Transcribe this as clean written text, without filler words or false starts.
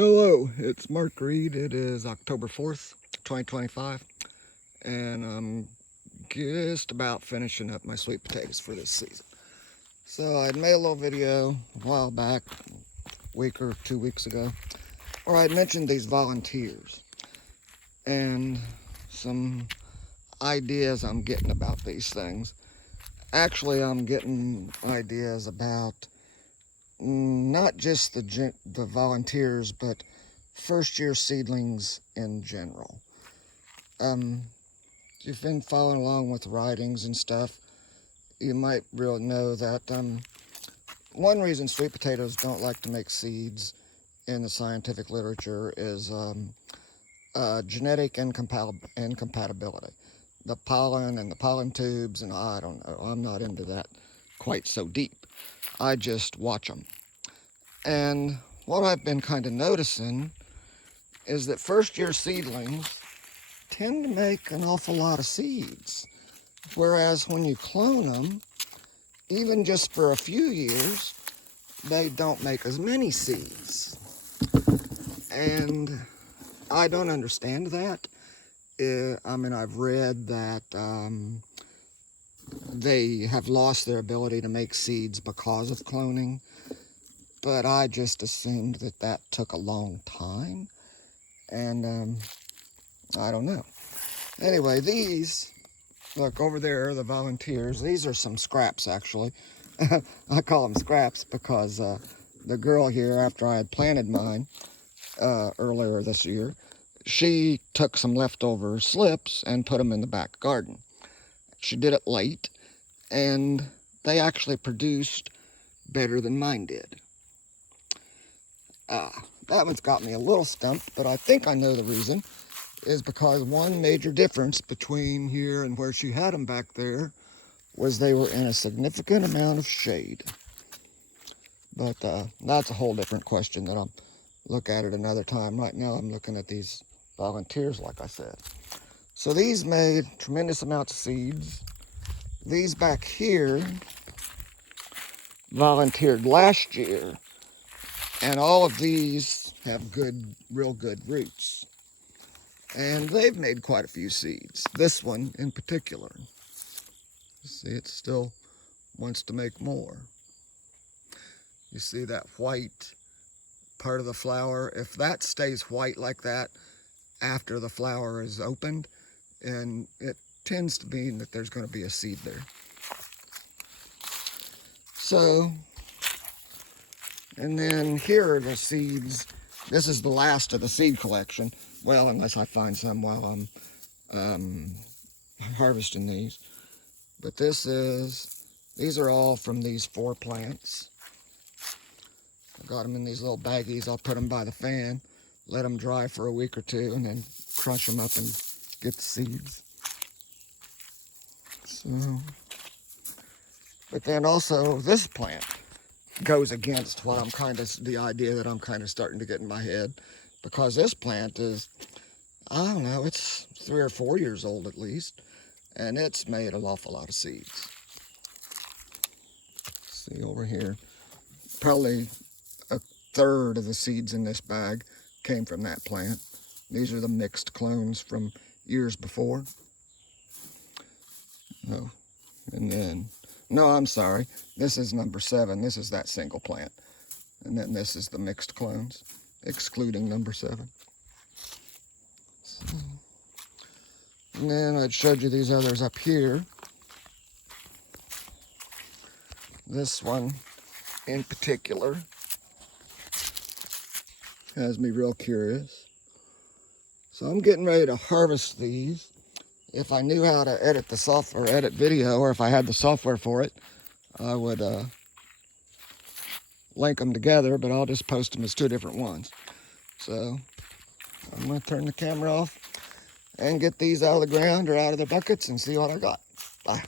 Hello, it's Mark Reed. It is October 4th, 2025, and I'm just about finishing up my sweet potatoes for this season. So I'd made a little video a while back, a week or 2 weeks ago, where I'd mentioned these volunteers and some ideas I'm getting about these things. Actually, I'm getting ideas about not just the volunteers, but first-year seedlings in general. If you've been following along with writings and stuff, you might really know that one reason sweet potatoes don't like to make seeds in the scientific literature is genetic incompatibility. The pollen and the pollen tubes, and I don't know, I'm not into that quite so deep. I just watch them. And what I've been kind of noticing is that first-year seedlings tend to make an awful lot of seeds. Whereas when you clone them, even just for a few years, they don't make as many seeds. And I don't understand that. I've read that they have lost their ability to make seeds because of cloning, but I just assumed that that took a long time, and I don't know. Anyway, these, look over there, the volunteers, these are some scraps actually. I call them scraps because the girl here, after I had planted mine earlier this year, she took some leftover slips and put them in the back garden. She did it late, and they actually produced better than mine did. That one's got me a little stumped, but I think I know the reason. Is because one major difference between here and where she had them back there was they were in a significant amount of shade. But that's a whole different question that I'll look at another time. Right now I'm looking at these volunteers, like I said. So these made tremendous amounts of seeds. These back here volunteered last year, and all of these have real good roots. And they've made quite a few seeds. This one in particular. See, it still wants to make more. You see that white part of the flower? If that stays white like that after the flower is opened, and it tends to mean that there's going to be a seed there. So, and then here are the seeds. This is the last of the seed collection. Well, unless I find some while I'm harvesting these. But these are all from these 4 plants. I got them in these little baggies. I'll put them by the fan, let them dry for a week or 2, and then crunch them up and get the seeds. So, but then also this plant goes against what the idea that I'm kind of starting to get in my head, because this plant is, I don't know, it's 3 or 4 years old at least, and it's made an awful lot of seeds. See over here, probably a third of the seeds in this bag came from that plant. These are the mixed clones from years before. Oh, and then, no, I'm sorry, this is number 7. This is that single plant. And then this is the mixed clones, excluding number 7. So, and then I showed you these others up here. This one in particular has me real curious. So I'm getting ready to harvest these. If I knew how to edit the software, edit video, or if I had the software for it, I would link them together, but I'll just post them as 2 different ones. So I'm going to turn the camera off and get these out of the ground or out of the buckets and see what I got. Bye.